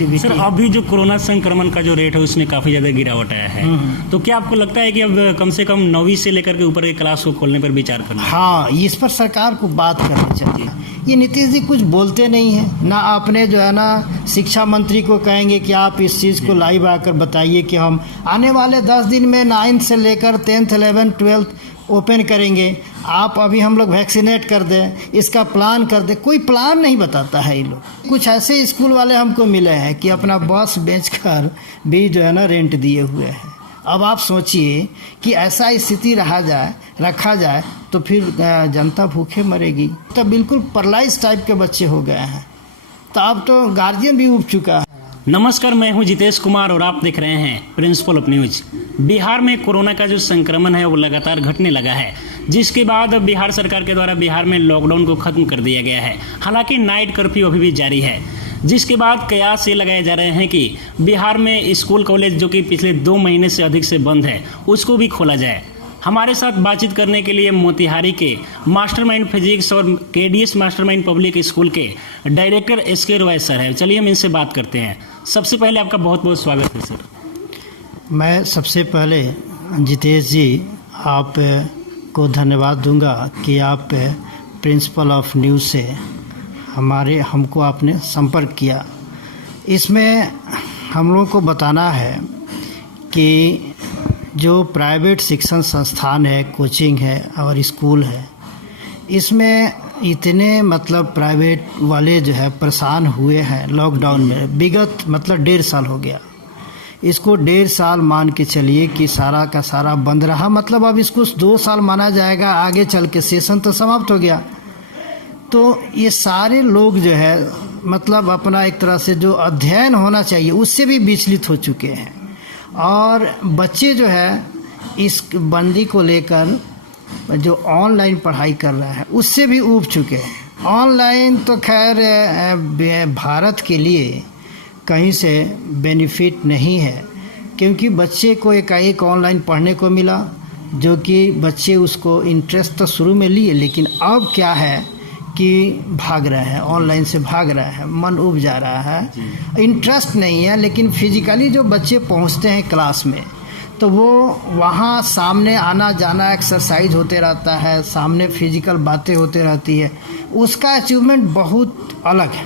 Activity. Sir, अभी जो corona संक्रमण का जो रेट है उसमें काफ़ी ज़्यादा गिरावट आया है, तो क्या आपको लगता है कि अब कम से कम 9वीं से लेकर के ऊपर के क्लास को खोलने पर विचार करना? हाँ, इस पर सरकार को बात करनी चाहिए। ये नीतीश जी कुछ बोलते नहीं हैं ना, अपने जो है ना शिक्षा मंत्री को कहेंगे कि आप इस चीज़ को लाइव आकर बताइए कि हम आने वाले 10 दिन में 9th से लेकर 10th 11th 12th ओपन करेंगे, आप अभी हम लोग वैक्सीनेट कर दें, इसका प्लान कर दें। कोई प्लान नहीं बताता है ये लोग। कुछ ऐसे स्कूल वाले हमको मिले हैं कि अपना बस बेचकर भी जो है ना रेंट दिए हुए हैं। अब आप सोचिए कि ऐसा स्थिति रखा जाए तो फिर जनता भूखे मरेगी। तो बिल्कुल पैरालाइज टाइप के बच्चे हो गए हैं, तो अब तो गार्जियन भी उब चुका है। नमस्कार, मैं हूं जितेश कुमार और आप देख रहे हैं प्रिंसिपल ऑफ न्यूज। बिहार में कोरोना का जो संक्रमण है वो लगातार घटने लगा है, जिसके बाद बिहार सरकार के द्वारा बिहार में लॉकडाउन को खत्म कर दिया गया है। हालांकि नाइट कर्फ्यू अभी भी जारी है, जिसके बाद कयास ये लगाए जा रहे हैं कि बिहार में स्कूल कॉलेज जो कि पिछले 2 महीने से अधिक से बंद है उसको भी खोला जाए। हमारे साथ बातचीत करने के लिए मोतिहारी के मास्टरमाइंड फिजिक्स और केडीएस मास्टरमाइंड पब्लिक स्कूल के डायरेक्टर एसके रॉय सर है। चलिए हम इनसे बात करते हैं। सबसे पहले आपका बहुत बहुत स्वागत है सर। मैं सबसे पहले जितेश जी आप को धन्यवाद दूंगा कि आप प्रिंसिपल ऑफ न्यूज़ से हमको आपने संपर्क किया। इसमें हम लोगों को बताना है कि जो प्राइवेट शिक्षण संस्थान है, कोचिंग है और स्कूल है, इसमें इतने मतलब प्राइवेट वाले जो है परेशान हुए हैं लॉकडाउन में। विगत मतलब 1.5 साल हो गया, इसको 1.5 साल मान के चलिए कि सारा का सारा बंद रहा। मतलब अब इसको 2 साल माना जाएगा, आगे चल के सेशन तो समाप्त हो गया। तो ये सारे लोग जो है मतलब अपना एक तरह से जो अध्ययन होना चाहिए उससे भी विचलित हो चुके हैं, और बच्चे जो है इस बंदी को लेकर जो ऑनलाइन पढ़ाई कर रहे हैं उससे भी ऊब चुके हैं। ऑनलाइन तो खैर भारत के लिए कहीं से बेनिफिट नहीं है, क्योंकि बच्चे को एकाएक ऑनलाइन पढ़ने को मिला, जो कि बच्चे उसको इंटरेस्ट तो शुरू में लिए, लेकिन अब क्या है कि भाग रहे हैं, ऑनलाइन से भाग रहे हैं, मन उब जा रहा है। इंटरेस्ट नहीं है, लेकिन फिजिकली जो बच्चे पहुंचते हैं क्लास में तो वो वहाँ सामने आना जाना एक्सरसाइज होते रहता है, सामने फिजिकल बातें होते रहती है, उसका अचीवमेंट बहुत अलग है।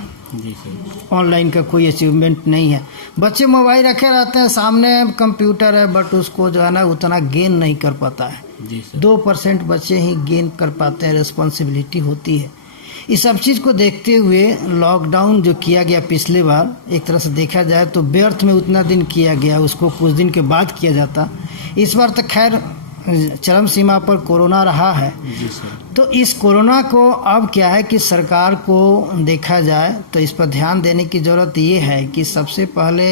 ऑनलाइन का कोई अचीवमेंट नहीं है। बच्चे मोबाइल रखे रहते हैं, सामने कंप्यूटर है, बट उसको जो है ना उतना गेन नहीं कर पाता है। 2% बच्चे ही गेन कर पाते हैं, रिस्पॉन्सिबिलिटी होती है। इस सब चीज़ को देखते हुए लॉकडाउन जो किया गया पिछले बार, एक तरह से देखा जाए तो व्यर्थ में उतना दिन किया गया, उसको कुछ दिन के बाद किया जाता। इस बार तो खैर चरम सीमा पर कोरोना रहा है। तो इस कोरोना को अब क्या है कि सरकार को देखा जाए तो इस पर ध्यान देने की ज़रूरत ये है कि सबसे पहले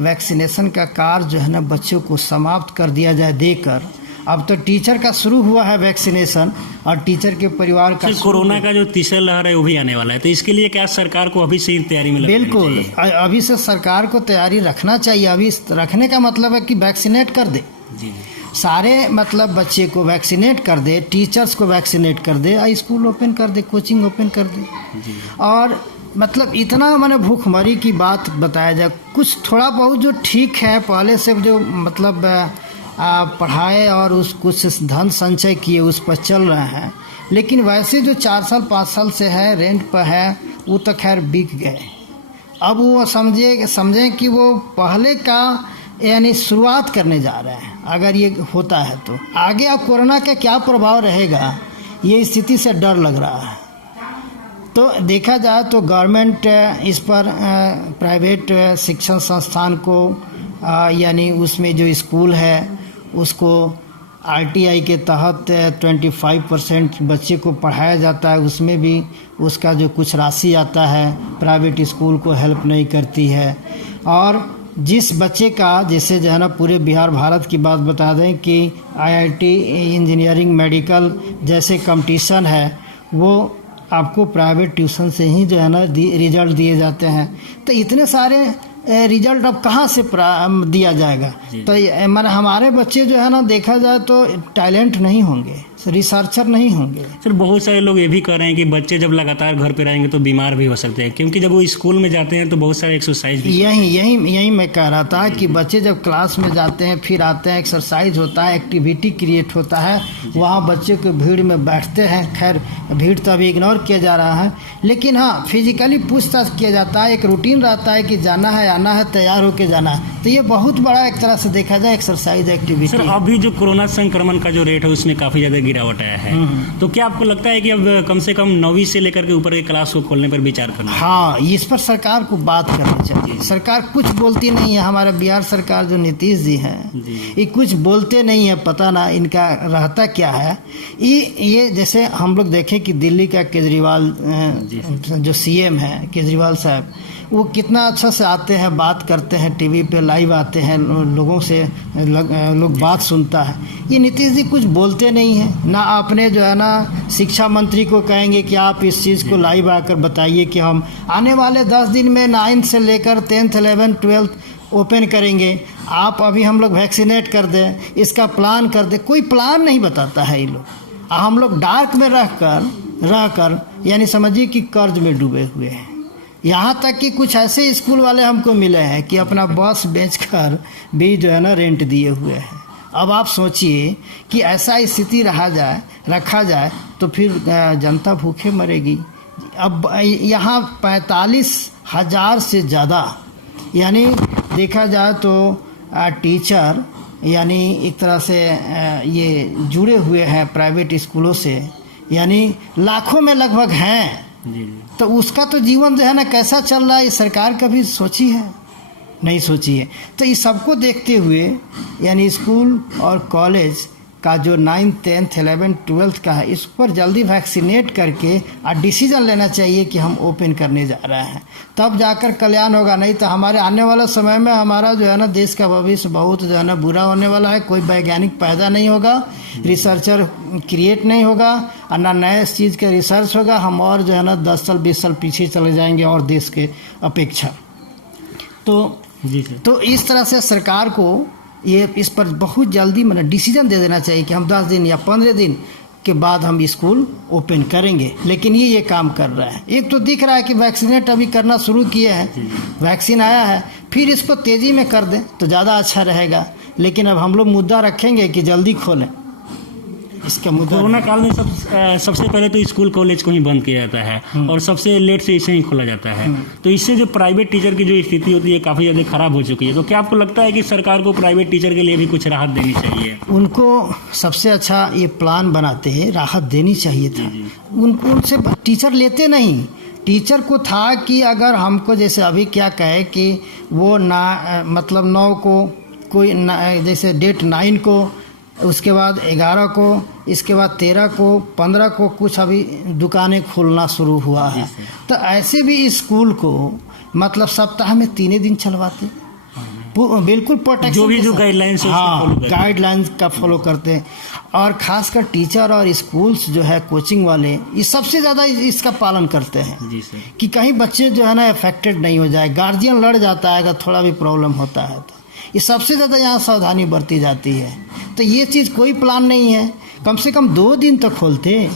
वैक्सीनेशन का कार्य जो है ना बच्चों को समाप्त कर दिया जाए देकर। अब तो टीचर का शुरू हुआ है वैक्सीनेशन, और टीचर के परिवार का कोरोना का जो तीसरा लहर है वो भी आने वाला है, तो इसके लिए क्या सरकार को अभी से ही तैयारी में लगना चाहिए? बिल्कुल, अभी से सरकार को तैयारी रखना चाहिए। अभी रखने का मतलब है कि वैक्सीनेट कर दे, सारे मतलब बच्चे को वैक्सीनेट कर दे, टीचर्स को वैक्सीनेट कर दे, स्कूल ओपन कर दे, कोचिंग ओपन कर दे। और मतलब इतना मैंने भूखमरी की बात बताया जाए, कुछ थोड़ा बहुत जो ठीक है, पहले से जो मतलब पढ़ाए और उस कुछ धन संचय किए उस पर चल रहे हैं, लेकिन वैसे जो 4 साल 5 साल से है रेंट पर है वो तो खैर बिक गए। अब वो समझें कि वो पहले का यानी शुरुआत करने जा रहे हैं। अगर ये होता है तो आगे अब कोरोना का क्या प्रभाव रहेगा, ये स्थिति से डर लग रहा है। तो देखा जाए तो गवर्नमेंट इस पर प्राइवेट शिक्षण संस्थान को यानी उसमें जो स्कूल है उसको आरटीआई के तहत 25% बच्चे को पढ़ाया जाता है, उसमें भी उसका जो कुछ राशि आता है प्राइवेट स्कूल को हेल्प नहीं करती है। और जिस बच्चे का जैसे जो है ना पूरे बिहार भारत की बात बता दें कि आईआईटी इंजीनियरिंग मेडिकल जैसे कंपटीशन है वो आपको प्राइवेट ट्यूशन से ही जो है ना रिजल्ट दिए जाते हैं। तो इतने सारे रिजल्ट अब कहाँ से दिया जाएगा? तो मैंने हमारे बच्चे जो है ना देखा जाए तो टैलेंट नहीं होंगे, रिसर्चर नहीं होंगे। सर बहुत सारे लोग ये भी कह रहे हैं कि बच्चे जब लगातार घर पे रहेंगे तो बीमार भी हो सकते हैं, क्योंकि जब वो स्कूल में जाते हैं तो बहुत सारे एक्सरसाइज भी। यही मैं कह रहा था कि बच्चे जब क्लास में जाते हैं, फिर आते हैं, एक्सरसाइज होता है, एक्टिविटी क्रिएट होता है, वहाँ बच्चे को भीड़ में बैठते हैं। खैर भीड़ तो अभी इग्नोर किया जा रहा है, लेकिन हाँ फिजिकली पूछताछ किया जाता है, एक रूटीन रहता है कि जाना है, आना है, तैयार होकर जाना है। तो ये बहुत बड़ा एक तरह से देखा जाए एक्सरसाइज एक्टिविटी। सर अभी जो कोरोना संक्रमण का जो रेट है उसमें काफ़ी ज़्यादा गिरावट आया है, तो क्या आपको लगता है कि अब कम से कम 9वीं से लेकर के ऊपर के क्लास को खोलने पर विचार करना है? हाँ, इस पर सरकार को बात करनी चाहिए। सरकार कुछ बोलती नहीं है। हमारा बिहार सरकार जो नीतीश जी हैं, ये कुछ बोलते नहीं है, पता ना इनका रहता क्या है। ये जैसे हम लोग देखें कि दिल्ली का केजरीवाल जो सीएम है, केजरीवाल साहब, वो कितना अच्छा से आते हैं, बात करते हैं, टीवी पे लाइव आते हैं, लोगों से लोग बात सुनता है। ये नीतीश जी कुछ बोलते नहीं हैं ना। आपने जो है ना शिक्षा मंत्री को कहेंगे कि आप इस चीज़ को लाइव आकर बताइए कि हम आने वाले 10 दिन में 9th से लेकर 10th 11th 12th ओपन करेंगे, आप अभी हम लोग वैक्सीनेट कर दें, इसका प्लान कर दें। कोई प्लान नहीं बताता है ये लोग। हम लोग डार्क में रहकर यानी समझिए कि कर्ज में डूबे हुए हैं। यहाँ तक कि कुछ ऐसे स्कूल वाले हमको मिले हैं कि अपना बस बेचकर भी जो है ना रेंट दिए हुए हैं। अब आप सोचिए कि ऐसा स्थिति रखा जाए तो फिर जनता भूखे मरेगी। अब यहाँ 45,000 से ज़्यादा यानी देखा जाए तो टीचर यानी एक तरह से ये जुड़े हुए हैं प्राइवेट स्कूलों से, यानी लाखों में लगभग हैं। तो उसका तो जीवन जो है ना कैसा चल रहा है, ये सरकार कभी सोची है? नहीं सोची है। तो इस सबको देखते हुए यानी स्कूल और कॉलेज का जो 9th 10th 11th 12th का है, इस पर जल्दी वैक्सीनेट करके डिसीजन लेना चाहिए कि हम ओपन करने जा रहे हैं, तब जाकर कल्याण होगा। नहीं तो हमारे आने वाला समय में हमारा जो है ना देश का भविष्य बहुत जो है ना बुरा होने वाला है। कोई वैज्ञानिक पैदा नहीं होगा, रिसर्चर क्रिएट नहीं होगा, और ना नए चीज़ का रिसर्च होगा। हम और जो है ना 10 साल 20 साल पीछे चले जाएंगे और देश के अपेक्षा। तो इस तरह से सरकार को ये इस पर बहुत जल्दी मतलब डिसीजन दे देना चाहिए कि हम 10 दिन या 15 दिन के बाद हम स्कूल ओपन करेंगे। लेकिन ये काम कर रहा है। एक तो दिख रहा है कि वैक्सीनेट अभी करना शुरू किए हैं, वैक्सीन आया है, फिर इसको तेज़ी में कर दें तो ज़्यादा अच्छा रहेगा। लेकिन अब हम लोग मुद्दा रखेंगे कि जल्दी खोलें, इसका मुद्दा। कोरोना काल में सबसे पहले तो स्कूल कॉलेज को ही बंद किया जाता है और सबसे लेट से इसे ही खोला जाता है। तो इससे जो प्राइवेट टीचर की जो स्थिति होती है काफ़ी ज़्यादा खराब हो चुकी है। तो क्या आपको लगता है कि सरकार को प्राइवेट टीचर के लिए भी कुछ राहत देनी चाहिए? उनको सबसे अच्छा ये प्लान बनाते हैं, राहत देनी चाहिए था। उनसे टीचर लेते नहीं। टीचर को था कि अगर हमको जैसे अभी क्या कहे कि वो मतलब 9 को कोई जैसे डेट 9 को, उसके बाद 11 को, इसके बाद 13 को, 15 को कुछ अभी दुकानें खोलना शुरू हुआ है। तो ऐसे भी स्कूल को मतलब सप्ताह में 3 दिन चलवाते, बिल्कुल प्रोटेक्शन जो गाइडलाइंस है, हाँ गाइडलाइंस का फॉलो करते हैं। और खासकर टीचर और स्कूल्स जो है कोचिंग वाले, ये सबसे ज़्यादा इसका पालन करते हैं जी सर, कि कहीं बच्चे जो है ना अफेक्टेड नहीं हो जाए। गार्जियन लड़ जाता है अगर थोड़ा भी प्रॉब्लम होता है तो ये सबसे ज़्यादा यहाँ सावधानी बरती जाती है। तो ये चीज़ कोई प्लान नहीं है। कम से कम 2 दिन तो खोलते,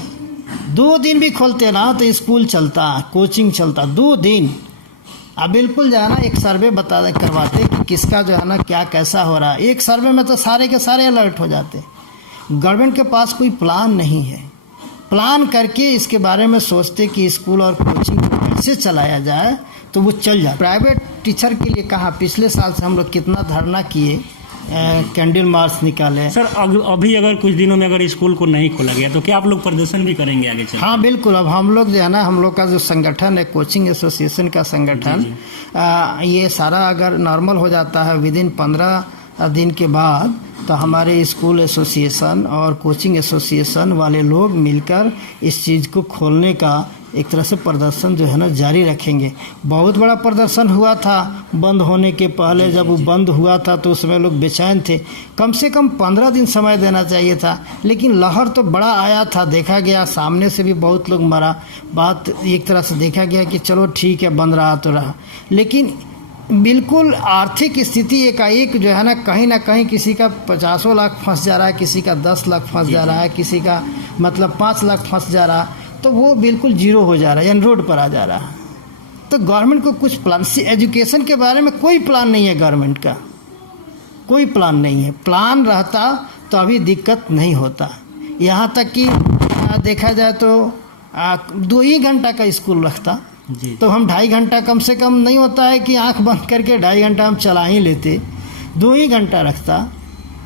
2 दिन भी खोलते ना तो स्कूल चलता, कोचिंग चलता 2 दिन। अब बिल्कुल जो है ना एक सर्वे करवाते कि किसका जो है ना क्या कैसा हो रहा है। एक सर्वे में तो सारे के सारे अलर्ट हो जाते। गवर्नमेंट के पास कोई प्लान नहीं है। प्लान करके इसके बारे में सोचते कि स्कूल और कोचिंग को कैसे चलाया जाए तो वो चल जाए। प्राइवेट टीचर के लिए कहाँ, पिछले साल से हम लोग कितना धरना किए, कैंडल मार्च निकाले। सर अभी अगर कुछ दिनों में अगर स्कूल को नहीं खोला गया तो क्या आप लोग प्रदर्शन भी करेंगे आगे चल? हाँ बिल्कुल। अब हम लोग जो है ना, हम लोग का जो संगठन है कोचिंग एसोसिएशन का संगठन, ये सारा अगर नॉर्मल हो जाता है विदिन 15 दिन के बाद, तो हमारे स्कूल एसोसिएशन और कोचिंग एसोसिएशन वाले लोग मिलकर इस चीज़ को खोलने का एक तरह से प्रदर्शन जो है ना जारी रखेंगे। बहुत बड़ा प्रदर्शन हुआ था बंद होने के पहले। जब वो बंद हुआ था तो उसमें लोग बेचैन थे। कम से कम 15 दिन समय देना चाहिए था, लेकिन लहर तो बड़ा आया था। देखा गया सामने से भी बहुत लोग मरा। बात एक तरह से देखा गया कि चलो ठीक है बंद रहा तो रहा, लेकिन बिल्कुल आर्थिक स्थिति एकाएक जो है ना कहीं किसी का 50 लाख फंस जा रहा है, किसी का 10 लाख फंस जा रहा है, किसी का मतलब 5 लाख फंस जा रहा है, तो वो बिल्कुल जीरो हो जा रहा है, यानी रोड पर आ जा रहा है। तो गवर्नमेंट को कुछ प्लान, एजुकेशन के बारे में कोई प्लान नहीं है, गवर्नमेंट का कोई प्लान नहीं है। प्लान रहता तो अभी दिक्कत नहीं होता। यहाँ तक कि देखा जाए तो 2 ही घंटा का स्कूल रखता तो हम 2.5 घंटा, कम से कम नहीं होता है कि आंख बंद करके 2.5 घंटा हम चला ही लेते, 2 ही घंटा रखता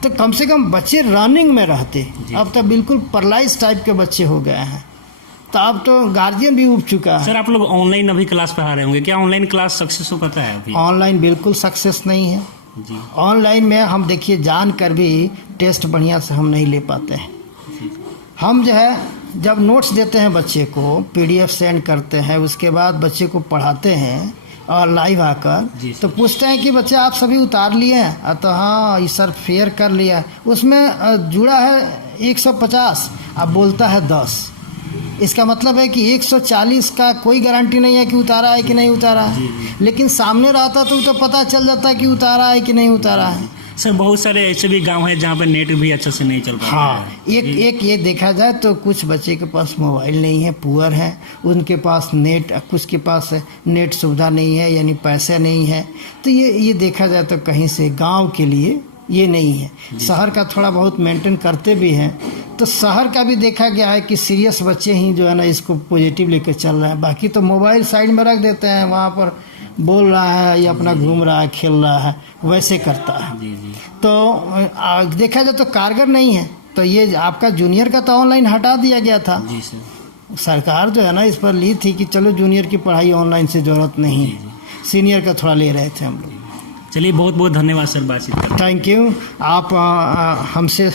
तो कम से कम बच्चे रनिंग में रहते। अब तो बिल्कुल पैरालाइज टाइप के बच्चे हो गए हैं, तो अब तो गार्जियन भी उब चुका है। सर आप लोग ऑनलाइन अभी क्लास पढ़ा रहे होंगे, क्या ऑनलाइन क्लास सक्सेस हो पाता है अभी? ऑनलाइन बिल्कुल सक्सेस नहीं है जी। ऑनलाइन में हम देखिए जान कर भी टेस्ट बढ़िया से हम नहीं ले पाते हैं। हम जो है जब नोट्स देते हैं बच्चे को, PDF सेंड करते हैं, उसके बाद बच्चे को पढ़ाते हैं और लाइव आकर तो पूछते हैं कि बच्चे आप सभी उतार लिए हैं? तो हाँ ये सर फेयर कर लिया। उसमें जुड़ा है 150, अब बोलता है 10। इसका मतलब है कि 140 का कोई गारंटी नहीं है कि उतारा है कि नहीं उतारा है, लेकिन सामने रहता तो पता चल जाता कि उतारा है कि नहीं उतारा है। सर बहुत सारे ऐसे भी गांव हैं जहां पर नेट भी अच्छे से नहीं चल पाता है। एक ये देखा जाए तो कुछ बच्चे के पास मोबाइल नहीं है, पुअर है, उनके पास नेट, कुछ के पास नेट सुविधा नहीं है, यानी पैसे नहीं है। तो ये देखा जाए तो कहीं से गांव के लिए ये नहीं है। शहर का थोड़ा बहुत मेंटेन करते भी हैं, तो शहर का भी देखा गया है कि सीरियस बच्चे ही जो है ना इसको पॉजिटिव लेकर चल रहे हैं। बाकी तो मोबाइल साइड में रख देते हैं, वहाँ पर बोल रहा है या अपना घूम रहा है, खेल रहा है, वैसे करता है। तो देखा जाए तो कारगर नहीं है। तो ये आपका जूनियर का तो ऑनलाइन हटा दिया गया था जी सर। सरकार जो है ना इस पर ली थी कि चलो जूनियर की पढ़ाई ऑनलाइन से ज़रूरत नहीं है, सीनियर का थोड़ा ले रहे थे हम लोग। चलिए बहुत बहुत धन्यवाद सर बातचीत करने। Thank you. आप हमसे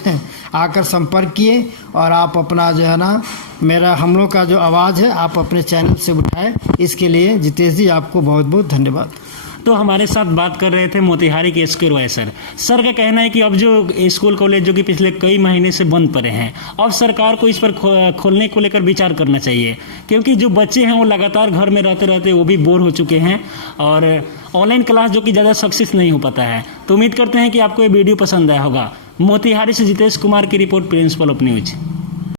आकर संपर्क किए और आप अपना जो है ना हम लोग का जो आवाज़ है आप अपने चैनल से उठाए, इसके लिए जितेश जी आपको बहुत बहुत धन्यवाद। तो हमारे साथ बात कर रहे थे मोतिहारी के SK रॉय सर। सर का कहना है कि अब जो स्कूल कॉलेज जो कि पिछले कई महीने से बंद पड़े हैं, अब सरकार को इस पर खोलने को लेकर विचार करना चाहिए, क्योंकि जो बच्चे हैं वो लगातार घर में रहते रहते वो भी बोर हो चुके हैं और ऑनलाइन क्लास जो कि ज़्यादा सक्सेस नहीं हो पाता है। तो उम्मीद करते हैं कि आपको ये वीडियो पसंद आया होगा। मोतिहारी से जितेश कुमार की रिपोर्ट, प्रिंसिपल ऑफ न्यूज।